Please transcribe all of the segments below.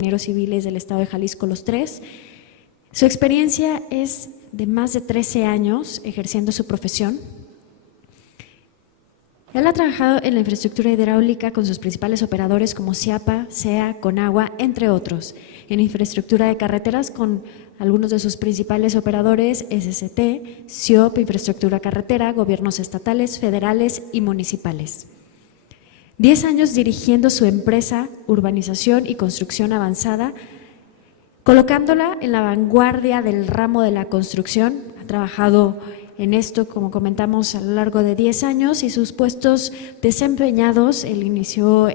ingenieros civiles del Estado de Jalisco, los tres. Su experiencia es de más de 13 años ejerciendo su profesión. Él ha trabajado en la infraestructura hidráulica con sus principales operadores como CIAPA, SEA, Conagua, entre otros. En infraestructura de carreteras con algunos de sus principales operadores, SST, CIOP, Infraestructura Carretera, gobiernos estatales, federales y municipales. 10 años dirigiendo su empresa Urbanización y Construcción Avanzada, colocándola en la vanguardia del ramo de la construcción. Ha trabajado en esto, como comentamos, a lo largo de 10 años y sus puestos desempeñados, él inició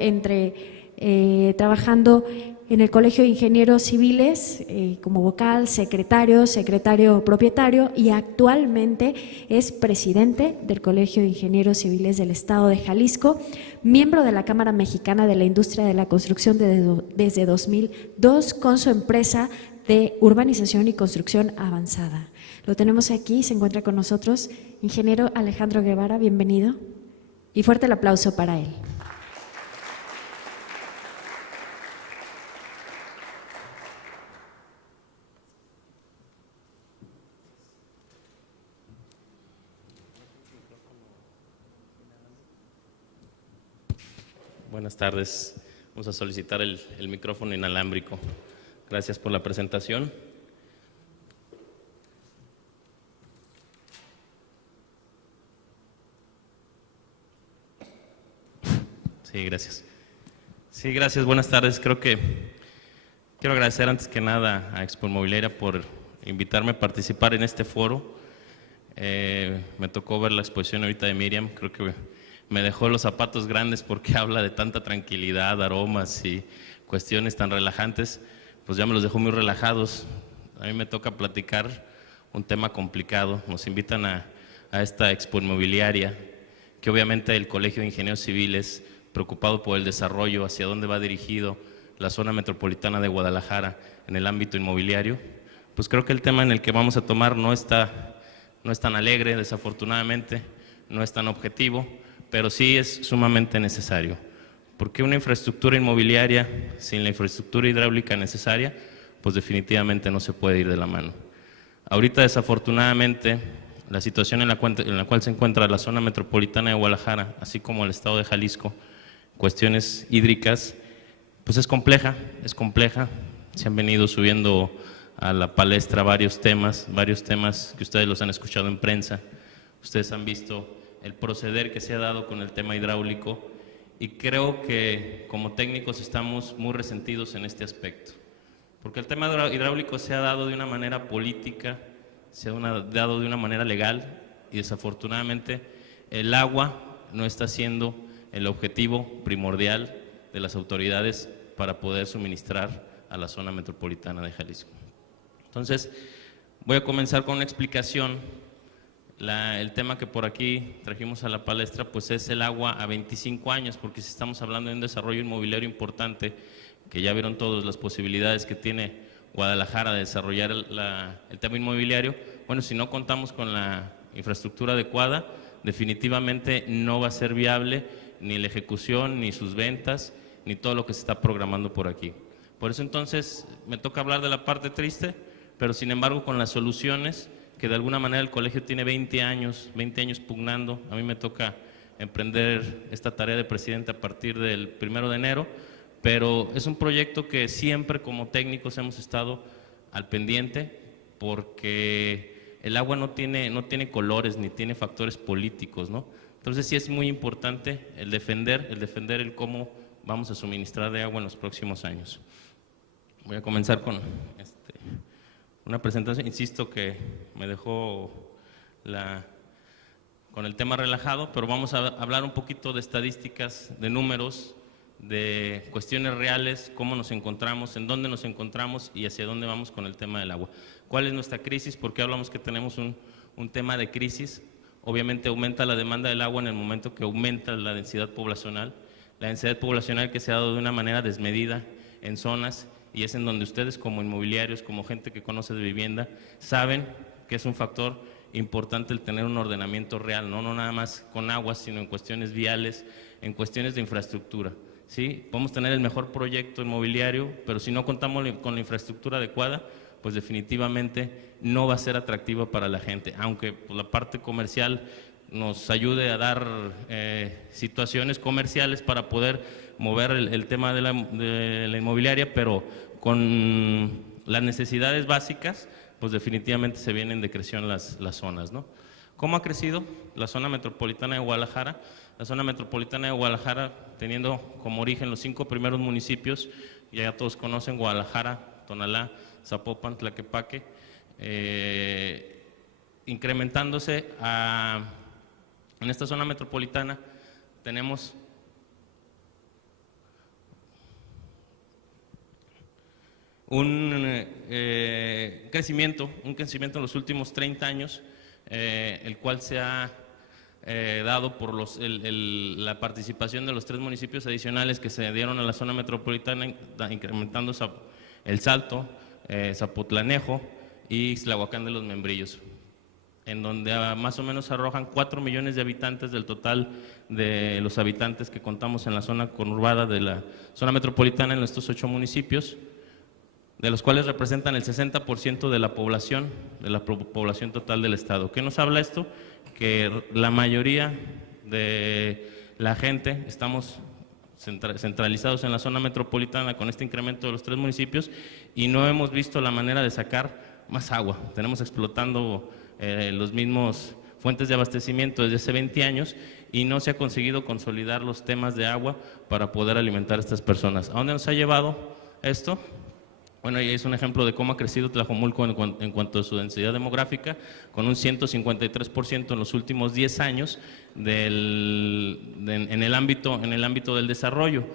trabajando en el Colegio de Ingenieros Civiles como vocal, secretario propietario y actualmente es presidente del Colegio de Ingenieros Civiles del Estado de Jalisco, miembro de la Cámara Mexicana de la Industria de la Construcción desde 2002 con su empresa de Urbanización y Construcción Avanzada. Lo tenemos aquí, se encuentra con nosotros, ingeniero Alejandro Guevara, bienvenido y fuerte el aplauso para él. Buenas tardes. Vamos a solicitar el micrófono inalámbrico. Gracias por la presentación. Sí, gracias. Sí, gracias. Buenas tardes. Quiero agradecer antes que nada a Expo Inmobiliaria por invitarme a participar en este foro. Me tocó ver la exposición ahorita de Miriam. Creo que me dejó los zapatos grandes porque habla de tanta tranquilidad, aromas y cuestiones tan relajantes. Pues ya me los dejó muy relajados. A mí me toca platicar un tema complicado. Nos invitan a esta Expo Inmobiliaria, que obviamente el Colegio de Ingenieros Civiles, preocupado por el desarrollo, hacia dónde va dirigido la zona metropolitana de Guadalajara en el ámbito inmobiliario, pues creo que el tema en el que vamos a tomar no es tan alegre, desafortunadamente, no es tan objetivo, pero sí es sumamente necesario. Porque una infraestructura inmobiliaria sin la infraestructura hidráulica necesaria, pues definitivamente no se puede ir de la mano. Ahorita, desafortunadamente, la situación en la cual se encuentra la zona metropolitana de Guadalajara, así como el estado de Jalisco, cuestiones hídricas, pues es compleja. Se han venido subiendo a la palestra varios temas que ustedes los han escuchado en prensa. Ustedes han visto el proceder que se ha dado con el tema hidráulico y creo que como técnicos estamos muy resentidos en este aspecto. Porque el tema hidráulico se ha dado de una manera política, se ha dado de una manera legal y desafortunadamente el agua no está siendo el objetivo primordial de las autoridades para poder suministrar a la zona metropolitana de Jalisco. Entonces, voy a comenzar con una explicación. El tema que por aquí trajimos a la palestra pues es el agua a 25 años, porque si estamos hablando de un desarrollo inmobiliario importante, que ya vieron todos las posibilidades que tiene Guadalajara de desarrollar el tema inmobiliario, bueno, si no contamos con la infraestructura adecuada, definitivamente no va a ser viable ni la ejecución, ni sus ventas, ni todo lo que se está programando por aquí. Por eso entonces me toca hablar de la parte triste, pero sin embargo con las soluciones que de alguna manera el colegio tiene 20 años pugnando. A mí me toca emprender esta tarea de presidente a partir del 1 de enero, pero es un proyecto que siempre como técnicos hemos estado al pendiente porque el agua no tiene colores ni tiene factores políticos, ¿no? Entonces sí es muy importante el defender el cómo vamos a suministrar de agua en los próximos años. Voy a comenzar con una presentación, insisto que me dejó con el tema relajado, pero vamos a hablar un poquito de estadísticas, de números, de cuestiones reales, cómo nos encontramos, en dónde nos encontramos y hacia dónde vamos con el tema del agua. ¿Cuál es nuestra crisis? ¿Por qué hablamos que tenemos un tema de crisis? Obviamente aumenta la demanda del agua en el momento que aumenta la densidad poblacional que se ha dado de una manera desmedida en zonas, y es en donde ustedes como inmobiliarios, como gente que conoce de vivienda, saben que es un factor importante el tener un ordenamiento real, no nada más con agua, sino en cuestiones viales, en cuestiones de infraestructura. ¿sí? Podemos tener el mejor proyecto inmobiliario, pero si no contamos con la infraestructura adecuada, pues definitivamente no va a ser atractiva para la gente, aunque pues, la parte comercial nos ayude a dar situaciones comerciales para poder mover el tema de la inmobiliaria, pero con las necesidades básicas, pues definitivamente se vienen decreciendo las zonas, ¿no? ¿Cómo ha crecido la zona metropolitana de Guadalajara? La zona metropolitana de Guadalajara, teniendo como origen los 5 primeros municipios, ya todos conocen Guadalajara, Tonalá, Zapopan, Tlaquepaque, incrementándose en esta zona metropolitana tenemos un crecimiento en los últimos 30 años, el cual se ha dado por la participación de los 3 municipios adicionales que se dieron a la zona metropolitana, incrementando El Salto, Zapotlanejo y Ixtlahuacán de los Membrillos, en donde más o menos arrojan 4 millones de habitantes del total de los habitantes que contamos en la zona conurbada de la zona metropolitana en estos 8 municipios, de los cuales representan el 60% de la población total del estado. ¿Qué nos habla esto? Que la mayoría de la gente estamos centralizados en la zona metropolitana con este incremento de los 3 municipios y no hemos visto la manera de sacar más agua. Tenemos explotando los mismos fuentes de abastecimiento desde hace 20 años y no se ha conseguido consolidar los temas de agua para poder alimentar a estas personas. ¿A dónde nos ha llevado esto? Bueno, y es un ejemplo de cómo ha crecido Tlajomulco en cuanto a su densidad demográfica, con un 153% en los últimos 10 años en el ámbito del desarrollo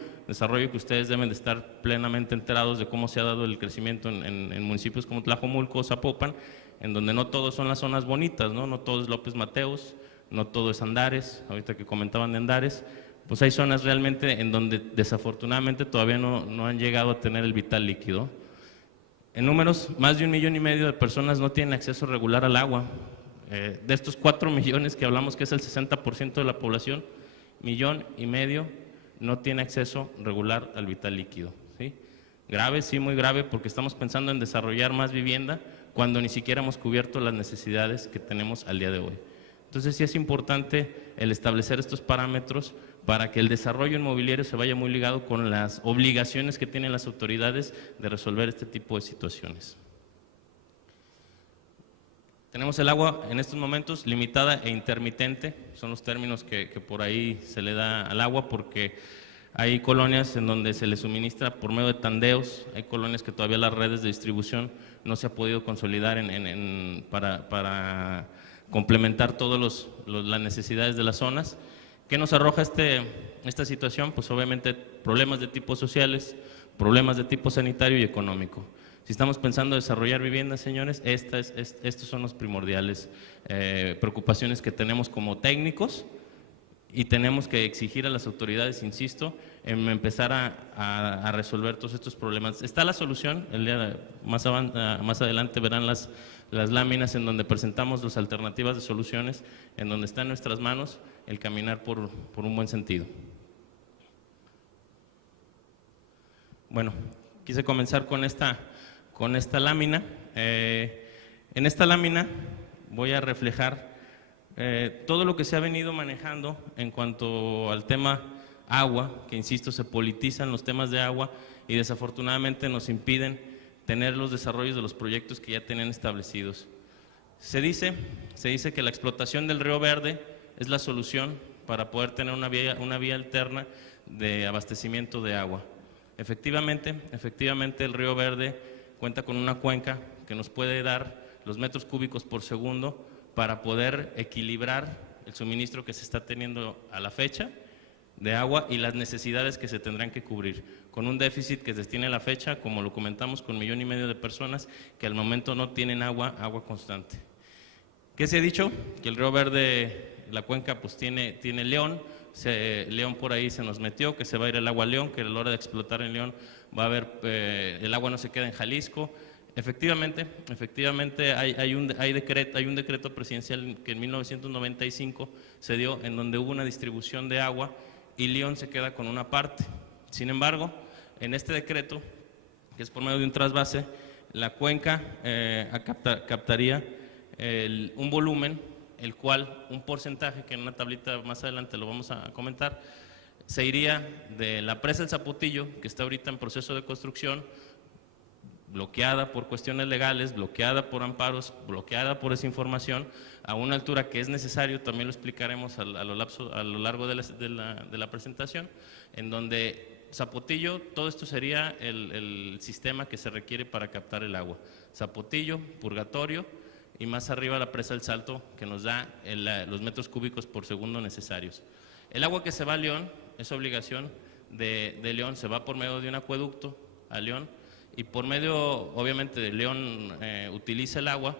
que ustedes deben de estar plenamente enterados de cómo se ha dado el crecimiento en municipios como Tlajomulco o Zapopan, en donde no todos son las zonas bonitas, no todo es López Mateos, no todo es Andares, ahorita que comentaban de Andares, pues hay zonas realmente en donde desafortunadamente todavía no han llegado a tener el vital líquido. En números, más de 1,5 millones de personas no tienen acceso regular al agua. De estos 4 millones que hablamos, que es el 60% de la población, 1,5 millones no tiene acceso regular al vital líquido, ¿sí? Grave, sí, muy grave, porque estamos pensando en desarrollar más vivienda cuando ni siquiera hemos cubierto las necesidades que tenemos al día de hoy. Entonces sí es importante el establecer estos parámetros para que el desarrollo inmobiliario se vaya muy ligado con las obligaciones que tienen las autoridades de resolver este tipo de situaciones. Tenemos el agua en estos momentos limitada e intermitente, son los términos que por ahí se le da al agua, porque hay colonias en donde se le suministra por medio de tandeos, hay colonias que todavía las redes de distribución no se ha podido consolidar para complementar todas las necesidades de las zonas. ¿Qué nos arroja esta situación? Pues obviamente problemas de tipo sociales, problemas de tipo sanitario y económico. Si estamos pensando en desarrollar viviendas, señores, estos son los primordiales preocupaciones que tenemos como técnicos y tenemos que exigir a las autoridades, insisto, en empezar a resolver todos estos problemas. Está la solución, más adelante verán las láminas en donde presentamos las alternativas de soluciones, en donde está en nuestras manos el caminar por un buen sentido. Bueno, quise comenzar con esta lámina. En esta lámina voy a reflejar todo lo que se ha venido manejando en cuanto al tema agua, que insisto, se politizan los temas de agua y desafortunadamente nos impiden tener los desarrollos de los proyectos que ya tienen establecidos. Se dice que la explotación del Río Verde es la solución para poder tener una vía alterna de abastecimiento de agua. Efectivamente, el Río Verde cuenta con una cuenca que nos puede dar los metros cúbicos por segundo para poder equilibrar el suministro que se está teniendo a la fecha de agua y las necesidades que se tendrán que cubrir, con un déficit que se tiene a la fecha, como lo comentamos, con 1,5 millones de personas que al momento no tienen agua constante. ¿Qué se ha dicho? Que el Río Verde, la cuenca, pues tiene León, León por ahí se nos metió, que se va a ir el agua a León, que a la hora de explotar en León va a haber, el agua no se queda en Jalisco. Efectivamente hay un decreto presidencial que en 1995 se dio, en donde hubo una distribución de agua y León se queda con una parte, Sin embargo, en este decreto, que es por medio de un trasvase, la cuenca captaría un volumen, el cual un porcentaje, que en una tablita más adelante lo vamos a comentar, se iría de la presa El Zapotillo, que está ahorita en proceso de construcción, bloqueada por cuestiones legales, bloqueada por amparos, bloqueada por desinformación, a una altura que es necesario, también lo explicaremos a lo largo de la presentación, en donde Zapotillo, todo esto sería el sistema que se requiere para captar el agua. Zapotillo, Purgatorio y más arriba la presa El Salto, que nos da los metros cúbicos por segundo necesarios. El agua que se va a León es obligación de León, se va por medio de un acueducto a León, y por medio, obviamente, de León utiliza el agua,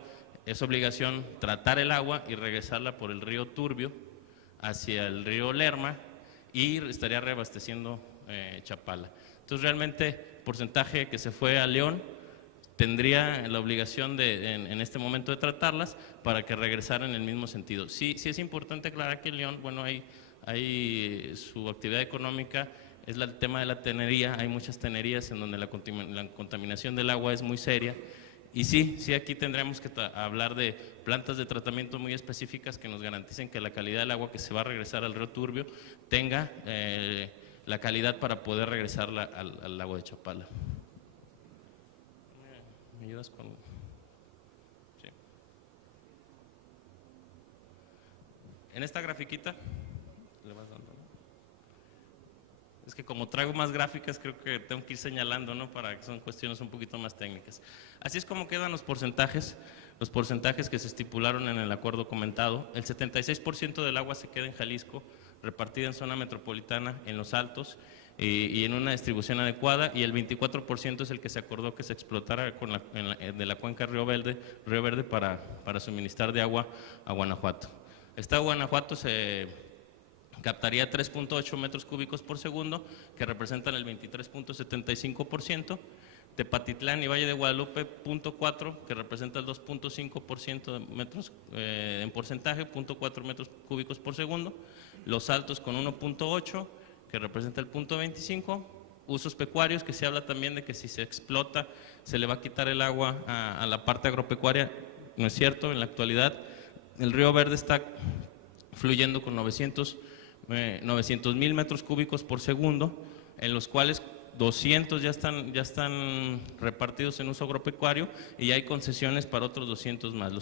es obligación tratar el agua y regresarla por el río Turbio hacia el río Lerma y estaría reabasteciendo Chapala. Entonces, realmente, porcentaje que se fue a León tendría la obligación en este momento de tratarlas para que regresaran en el mismo sentido. Sí es importante aclarar que en León, bueno, hay su actividad económica, es el tema de la tenería, hay muchas tenerías en donde la contaminación del agua es muy seria, y sí aquí tendremos que hablar de plantas de tratamiento muy específicas que nos garanticen que la calidad del agua que se va a regresar al río Turbio tenga la calidad para poder regresarla al lago de Chapala. ¿Me ayudas con...? Sí. En esta grafiquita, le vas dando, ¿no? Es que como traigo más gráficas, creo que tengo que ir señalando, ¿no? Para que son cuestiones un poquito más técnicas. Así es como quedan los porcentajes que se estipularon en el acuerdo comentado. El 76% del agua se queda en Jalisco, repartida en zona metropolitana, en los altos, y en una distribución adecuada, y el 24% es el que se acordó que se explotara de la cuenca Río Verde para suministrar de agua a Guanajuato. Guanajuato se captaría 3.8 metros cúbicos por segundo, que representan el 23.75%, Tepatitlán y Valle de Guadalupe, 0.4, que representa el 2.5% de metros en porcentaje, 0.4 metros cúbicos por segundo, Los Altos con 1.8, que representa el 0.25, usos pecuarios, que se habla también de que si se explota se le va a quitar el agua a la parte agropecuaria. No es cierto, en la actualidad el Río Verde está fluyendo con 900,000 metros cúbicos por segundo, en los cuales 200 ya están repartidos en uso agropecuario, y hay concesiones para otros 200 más.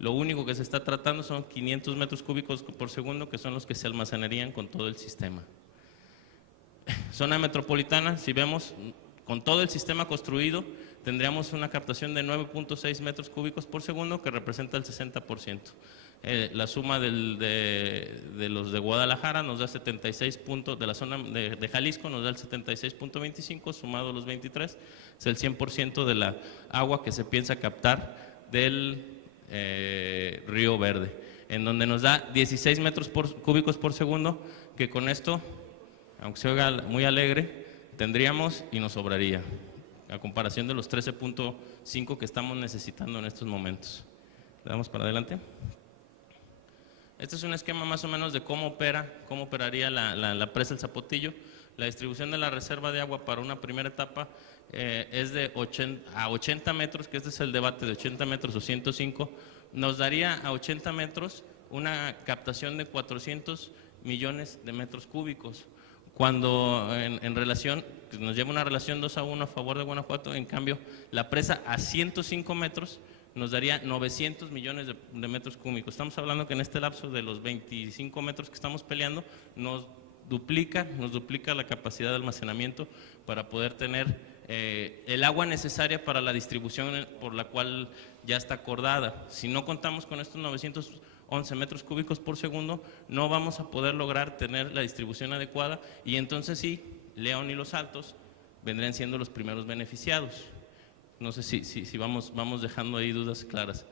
Lo único que se está tratando son 500 metros cúbicos por segundo, que son los que se almacenarían con todo el sistema. Zona metropolitana, si vemos, con todo el sistema construido, tendríamos una captación de 9.6 metros cúbicos por segundo, que representa el 60%. La suma de los de Guadalajara nos da 76 puntos, de la zona de Jalisco nos da el 76.25, sumado a los 23, es el 100% de la agua que se piensa captar del Río Verde, en donde nos da 16 metros cúbicos por segundo, que con esto, aunque se oiga muy alegre, tendríamos y nos sobraría, a comparación de los 13.5 que estamos necesitando en estos momentos. ¿Le damos para adelante? Este es un esquema más o menos de cómo operaría la presa El Zapotillo. La distribución de la reserva de agua para una primera etapa es de 80 metros, que este es el debate de 80 metros o 105, nos daría a 80 metros una captación de 400 millones de metros cúbicos, cuando en relación, nos lleva una relación 2-1 a favor de Guanajuato. En cambio, la presa a 105 metros nos daría 900 millones de metros cúbicos. Estamos hablando que en este lapso de los 25 metros que estamos peleando, nos duplica la capacidad de almacenamiento para poder tener el agua necesaria para la distribución por la cual ya está acordada. Si no contamos con estos 911 metros cúbicos por segundo, no vamos a poder lograr tener la distribución adecuada, y entonces sí, León y Los Altos vendrían siendo los primeros beneficiados. No sé si vamos dejando ahí dudas claras.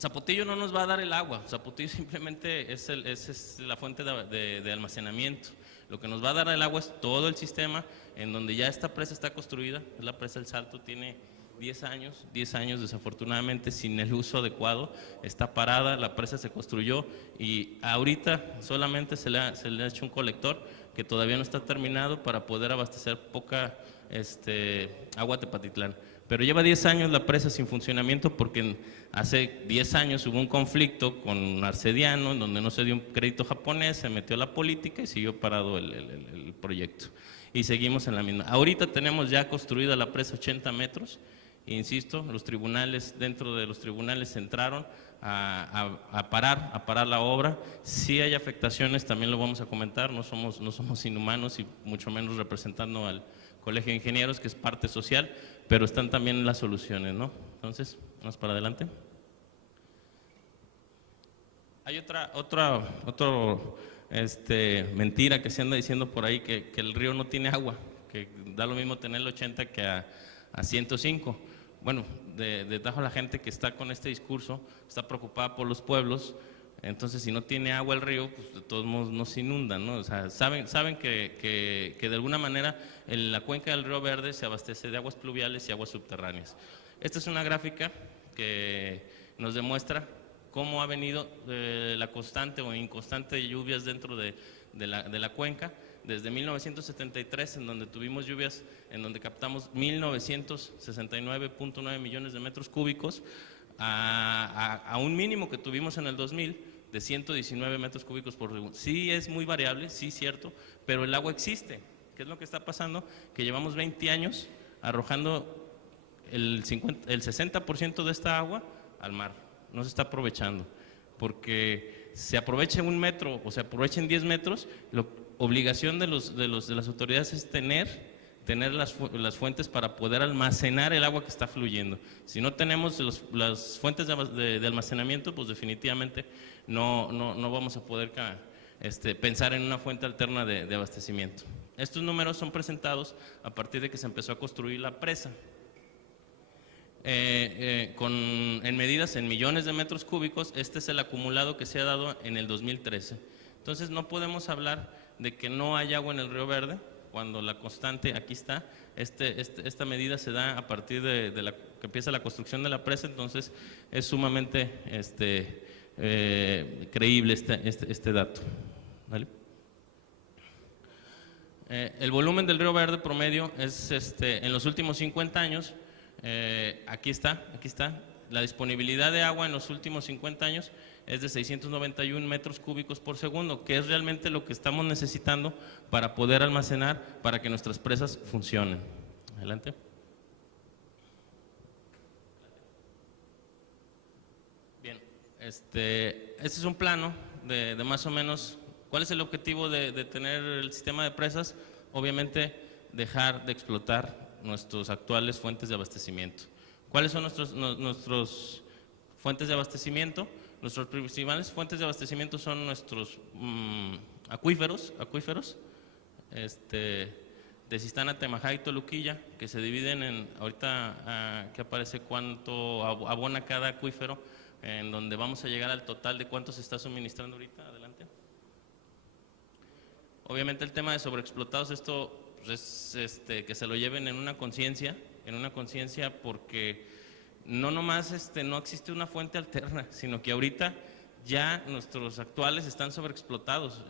Zapotillo no nos va a dar el agua, Zapotillo simplemente es la fuente de almacenamiento. Lo que nos va a dar el agua es todo el sistema en donde ya esta presa está construida. La presa El Salto tiene 10 años desafortunadamente sin el uso adecuado, está parada, la presa se construyó y ahorita solamente se le ha hecho un colector que todavía no está terminado para poder abastecer poca agua a Tepatitlán. Pero lleva 10 años la presa sin funcionamiento porque hace 10 años hubo un conflicto con Arcediano, en donde no se dio un crédito japonés, se metió la política y siguió parado el proyecto. Y seguimos en la misma. Ahorita tenemos ya construida la presa 80 metros, e insisto, los tribunales, dentro de los tribunales entraron a parar la obra. Si hay afectaciones, también lo vamos a comentar, no somos inhumanos y mucho menos representando al Colegio de Ingenieros, que es parte social, pero están también las soluciones, ¿no? Entonces, vamos para adelante. Hay otra mentira que se anda diciendo por ahí, que el río no tiene agua, que da lo mismo tener el 80 que a 105. Bueno, de tajo la gente que está con este discurso está preocupada por los pueblos. Entonces, si no tiene agua el río, pues de todos modos no se inunda, ¿no? O sea, saben que de alguna manera en la cuenca del Río Verde se abastece de aguas pluviales y aguas subterráneas. Esta es una gráfica que nos demuestra cómo ha venido la constante o inconstante de lluvias dentro de la cuenca, desde 1973, en donde tuvimos lluvias, en donde captamos 1969.9 millones de metros cúbicos, a un mínimo que tuvimos en el 2000 de 119 metros cúbicos por segundo. Sí es muy variable, sí cierto, pero el agua existe. ¿Qué es lo que está pasando? Que llevamos 20 años arrojando el 60% de esta agua al mar. No se está aprovechando, porque se aprovecha un metro o se aprovecha en 10 metros, la obligación de las autoridades es tener las fuentes para poder almacenar el agua que está fluyendo. Si no tenemos las fuentes de almacenamiento, pues definitivamente no vamos a poder pensar en una fuente alterna de abastecimiento. Estos números son presentados a partir de que se empezó a construir la presa. En medidas en millones de metros cúbicos, este es el acumulado que se ha dado en el 2013. Entonces no podemos hablar de que no hay agua en el Río Verde, cuando la constante, aquí está, esta medida se da a partir de que empieza la construcción de la presa. Entonces es sumamente creíble este dato. ¿Vale? El volumen del Río Verde promedio es en los últimos 50 años, aquí está, la disponibilidad de agua en los últimos 50 años es de 691 metros cúbicos por segundo, que es realmente lo que estamos necesitando para poder almacenar, para que nuestras presas funcionen. Adelante. Bien, este es un plano de más o menos cuál es el objetivo de tener el sistema de presas. Obviamente, dejar de explotar nuestras actuales fuentes de abastecimiento. ¿Cuáles son nuestros fuentes de abastecimiento? Nuestras principales fuentes de abastecimiento son nuestros acuíferos, de Sistana, Temajá y Toluquilla, que se dividen en, ahorita que aparece cuánto abona cada acuífero, en donde vamos a llegar al total de cuánto se está suministrando ahorita. Adelante. Obviamente el tema de sobreexplotados, esto pues, es que se lo lleven en una conciencia, porque no nomás no existe una fuente alterna, sino que ahorita ya nuestros actuales están sobreexplotados,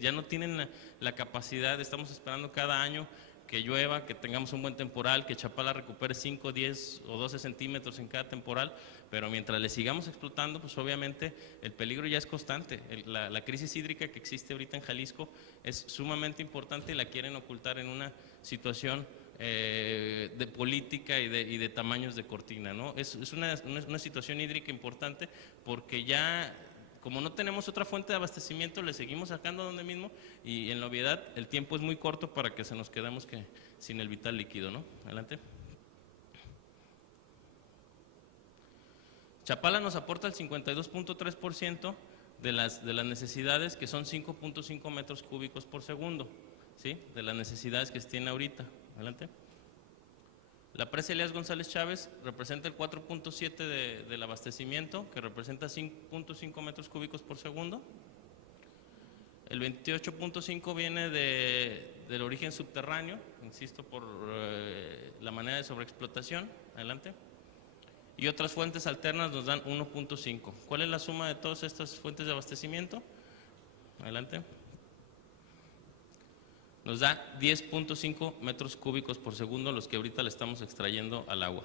ya no tienen la capacidad. Estamos esperando cada año que llueva, que tengamos un buen temporal, que Chapala recupere 5, 10 o 12 centímetros en cada temporal, pero mientras le sigamos explotando, pues obviamente el peligro ya es constante. La crisis hídrica que existe ahorita en Jalisco es sumamente importante y la quieren ocultar en una situación de política y de tamaños de cortina, ¿no? Es una situación hídrica importante, porque ya, como no tenemos otra fuente de abastecimiento, le seguimos sacando donde mismo, y en la obviedad el tiempo es muy corto para que se nos quedemos sin el vital líquido, ¿no? Adelante. Chapala nos aporta el 52.3% de las necesidades, que son 5.5 metros cúbicos por segundo, ¿sí? De las necesidades que se tiene ahorita. Adelante. La presa Elías González Chávez representa el 4.7 del abastecimiento, que representa 5.5 metros cúbicos por segundo. El 28.5 viene del origen subterráneo, insisto, por la manera de sobreexplotación. Adelante. Y otras fuentes alternas nos dan 1.5. ¿Cuál es la suma de todas estas fuentes de abastecimiento? Adelante. nos da 10.5 metros cúbicos por segundo, los que ahorita le estamos extrayendo al agua.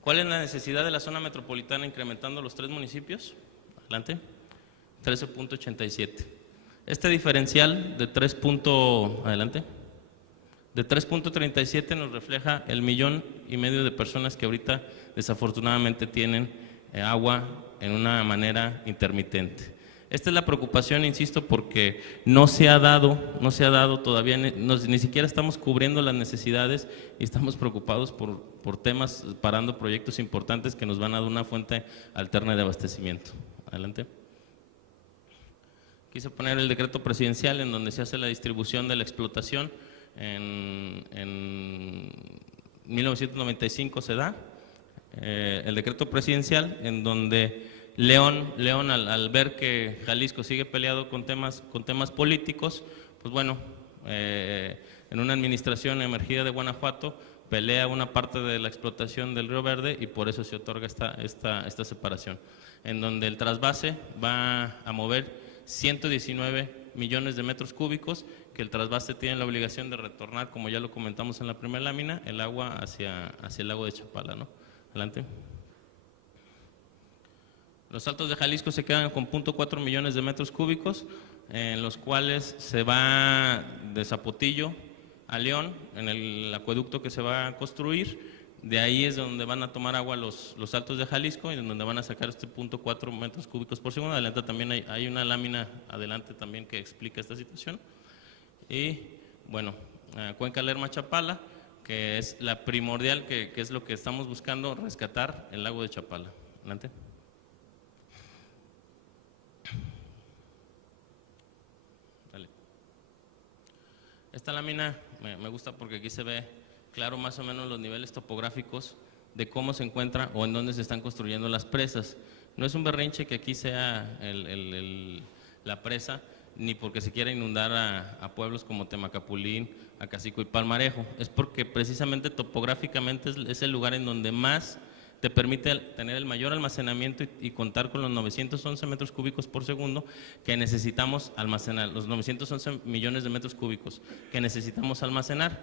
¿Cuál es la necesidad de la zona metropolitana incrementando los 3 municipios? Adelante. 13.87. Este diferencial de 3.37 nos refleja el 1,5 millones de personas que ahorita desafortunadamente tienen agua en una manera intermitente. Esta es la preocupación, insisto, porque no se ha dado todavía, ni siquiera estamos cubriendo las necesidades y estamos preocupados por temas, parando proyectos importantes que nos van a dar una fuente alterna de abastecimiento. Adelante. Quise poner el decreto presidencial en donde se hace la distribución de la explotación. En 1995 se da el decreto presidencial en donde León al ver que Jalisco sigue peleado con temas políticos, pues bueno, en una administración emergida de Guanajuato pelea una parte de la explotación del Río Verde y por eso se otorga esta separación, en donde el trasvase va a mover 119 millones de metros cúbicos, que el trasvase tiene la obligación de retornar, como ya lo comentamos en la primera lámina, el agua hacia el lago de Chapala, ¿no? Adelante. Los Altos de Jalisco se quedan con 0.4 millones de metros cúbicos, en los cuales se va de Zapotillo a León, en el acueducto que se va a construir. De ahí es donde van a tomar agua los Altos de Jalisco y donde van a sacar 0.4 metros cúbicos por segundo. Adelante también hay una lámina adelante también que explica esta situación. Y bueno, Cuenca Lerma-Chapala, que es la primordial, que es lo que estamos buscando, rescatar el lago de Chapala. Adelante. Dale. Esta lámina me gusta porque aquí se ve claro más o menos los niveles topográficos de cómo se encuentra o en dónde se están construyendo las presas. No es un berrinche que aquí sea la presa, ni porque se quiera inundar a pueblos como Temacapulín, Acacico y Palmarejo. Es porque precisamente topográficamente es el lugar en donde más te permite tener el mayor almacenamiento y contar con los 911 metros cúbicos por segundo que necesitamos almacenar, los 911 millones de metros cúbicos que necesitamos almacenar.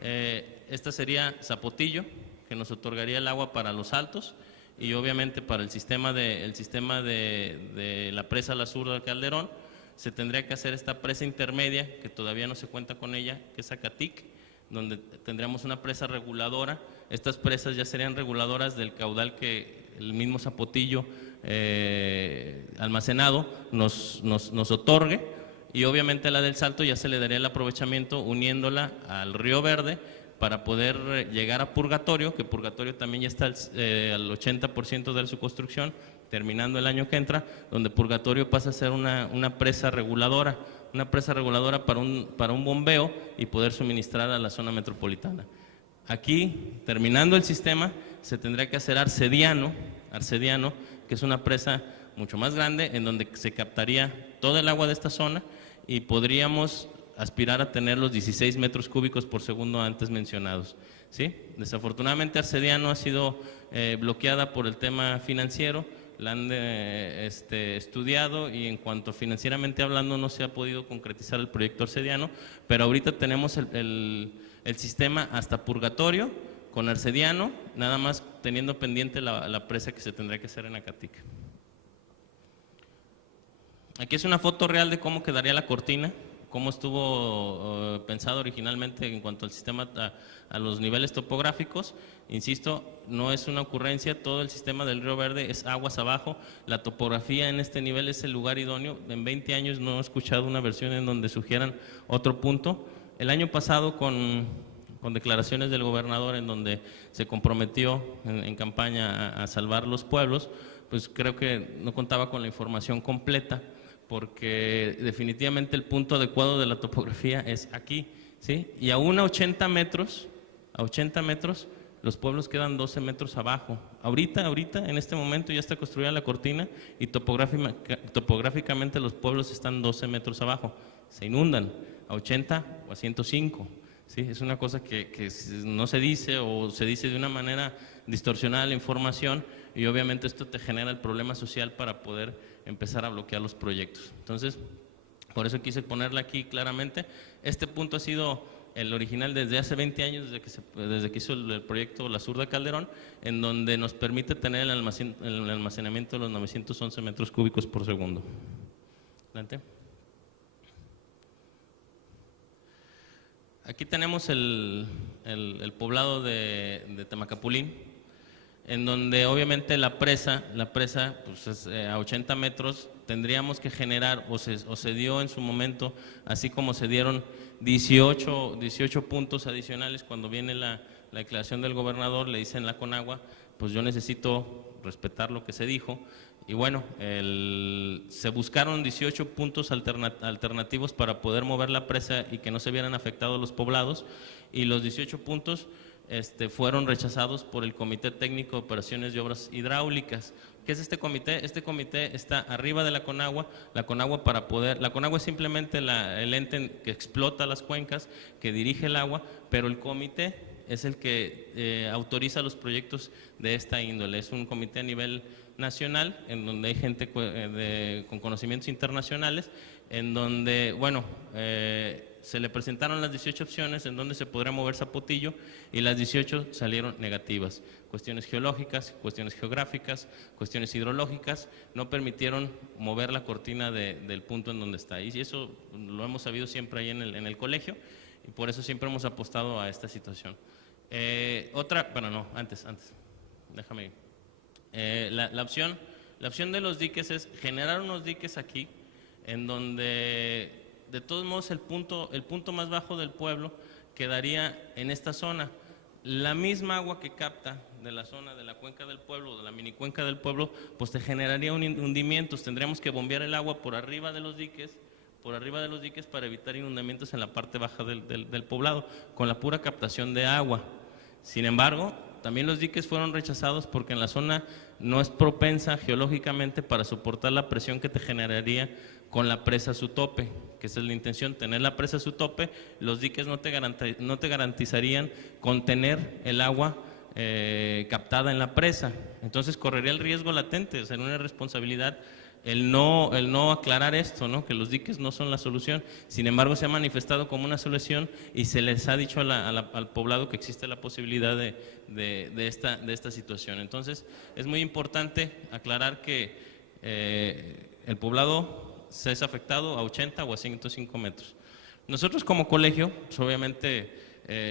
Esta sería Zapotillo, que nos otorgaría el agua para los Altos y obviamente para el sistema de la presa La Zurda de Calderón. Se tendría que hacer esta presa intermedia, que todavía no se cuenta con ella, que es Acatic, donde tendríamos una presa reguladora. Estas presas ya serían reguladoras del caudal que el mismo Zapotillo almacenado nos otorgue, y obviamente la del Salto ya se le daría el aprovechamiento uniéndola al Río Verde para poder llegar a Purgatorio, que Purgatorio también ya está al 80% de su construcción, terminando el año que entra, donde Purgatorio pasa a ser una presa reguladora para un bombeo y poder suministrar a la zona metropolitana. Aquí, terminando el sistema, se tendría que hacer Arcediano, que es una presa mucho más grande, en donde se captaría todo el agua de esta zona y podríamos aspirar a tener los 16 metros cúbicos por segundo antes mencionados, ¿sí? Desafortunadamente Arcediano ha sido bloqueada por el tema financiero, la han estudiado y en cuanto financieramente hablando no se ha podido concretizar el proyecto Arcediano, pero ahorita tenemos el sistema hasta Purgatorio con Arcediano, nada más teniendo pendiente la presa que se tendría que hacer en Acatic. Aquí es una foto real de cómo quedaría la cortina, cómo estuvo pensado originalmente en cuanto al sistema, a los niveles topográficos. Insisto, no es una ocurrencia, todo el sistema del Río Verde es aguas abajo, la topografía en este nivel es el lugar idóneo. En 20 años no he escuchado una versión en donde sugieran otro punto. El año pasado con declaraciones del gobernador en donde se comprometió en campaña a salvar los pueblos, pues creo que no contaba con la información completa, porque definitivamente el punto adecuado de la topografía es aquí, ¿sí? Y aún a 80 metros, los pueblos quedan 12 metros abajo. Ahorita, en este momento ya está construida la cortina y topográficamente los pueblos están 12 metros abajo. Se inundan a 80 o a 105, ¿sí? Es una cosa que no se dice o se dice de una manera distorsionada la información, y obviamente esto te genera el problema social para poder empezar a bloquear los proyectos. Entonces, Por eso quise ponerla aquí claramente. Este punto ha sido el original desde hace 20 años, desde que hizo el proyecto La Zurda Calderón, en donde nos permite tener el almacenamiento de los 911 metros cúbicos por segundo. Adelante. Aquí tenemos el poblado de Temacapulín, en donde obviamente la presa pues es, a 80 metros, tendríamos que generar, o se dio en su momento, así como se dieron 18 puntos adicionales cuando viene la declaración del gobernador, le dicen la Conagua, pues yo necesito respetar lo que se dijo, y bueno, se buscaron 18 puntos alternativos para poder mover la presa y que no se vieran afectados los poblados, y los 18 puntos fueron rechazados por el Comité Técnico de Operaciones y Obras Hidráulicas. ¿Qué es este comité? Este comité está arriba de la Conagua. La Conagua es simplemente el ente que explota las cuencas, que dirige el agua, pero el comité es el que autoriza los proyectos de esta índole. Es un comité a nivel nacional, en donde hay gente con conocimientos internacionales, en donde, bueno, se le presentaron las 18 opciones en donde se podría mover Zapotillo y las 18 salieron negativas. Cuestiones geológicas, cuestiones geográficas, cuestiones hidrológicas no permitieron mover la cortina del punto en donde está. Y eso lo hemos sabido siempre ahí en el colegio y por eso siempre hemos apostado a esta situación. Antes, déjame ir. La opción de los diques es generar unos diques aquí en donde de todos modos el punto más bajo del pueblo quedaría en esta zona. La misma agua que capta de la zona de la cuenca del pueblo, de la mini cuenca del pueblo, pues te generaría hundimientos. Tendríamos que bombear el agua por arriba de los diques para evitar inundamientos en la parte baja del poblado, con la pura captación de agua. Sin embargo, también los diques fueron rechazados porque en la zona no es propensa geológicamente para soportar la presión que te generaría con la presa a su tope, que esa es la intención, tener la presa a su tope. Los diques no te garantizarían contener el agua captada en la presa, entonces correría el riesgo latente, sería una responsabilidad el no aclarar esto, ¿no? Que los diques no son la solución. Sin embargo, se ha manifestado como una solución y se les ha dicho al poblado que existe la posibilidad de esta situación. Entonces, es muy importante aclarar que el poblado se es afectado a 80 o a 105 metros. Nosotros como colegio, pues obviamente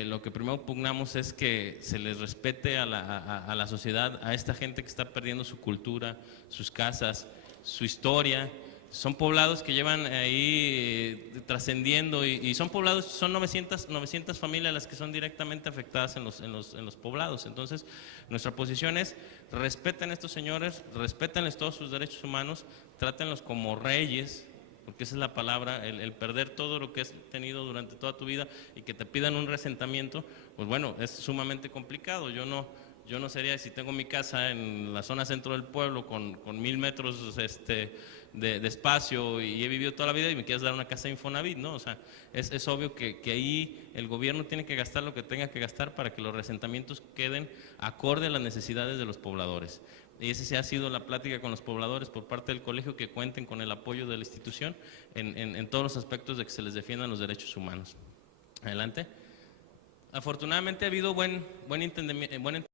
lo que primero pugnamos es que se les respete a la sociedad, a esta gente que está perdiendo su cultura, sus casas, su historia. Son poblados que llevan ahí trascendiendo y son poblados, son 900 familias las que son directamente afectadas en los poblados. Entonces, nuestra posición es: respeten a estos señores, respétenles todos sus derechos humanos, trátenlos como reyes, porque esa es la palabra. El perder todo lo que has tenido durante toda tu vida y que te pidan un resentamiento, pues bueno, es sumamente complicado. Yo no sería, si tengo mi casa en la zona centro del pueblo con 1000 metros de espacio y he vivido toda la vida y me quieres dar una casa de Infonavit, ¿no? O sea, es obvio que ahí el gobierno tiene que gastar lo que tenga que gastar para que los resentamientos queden acorde a las necesidades de los pobladores. Y esa ha sido la plática con los pobladores por parte del colegio, que cuenten con el apoyo de la institución en todos los aspectos de que se les defiendan los derechos humanos. Adelante. Afortunadamente ha habido buen entendimiento.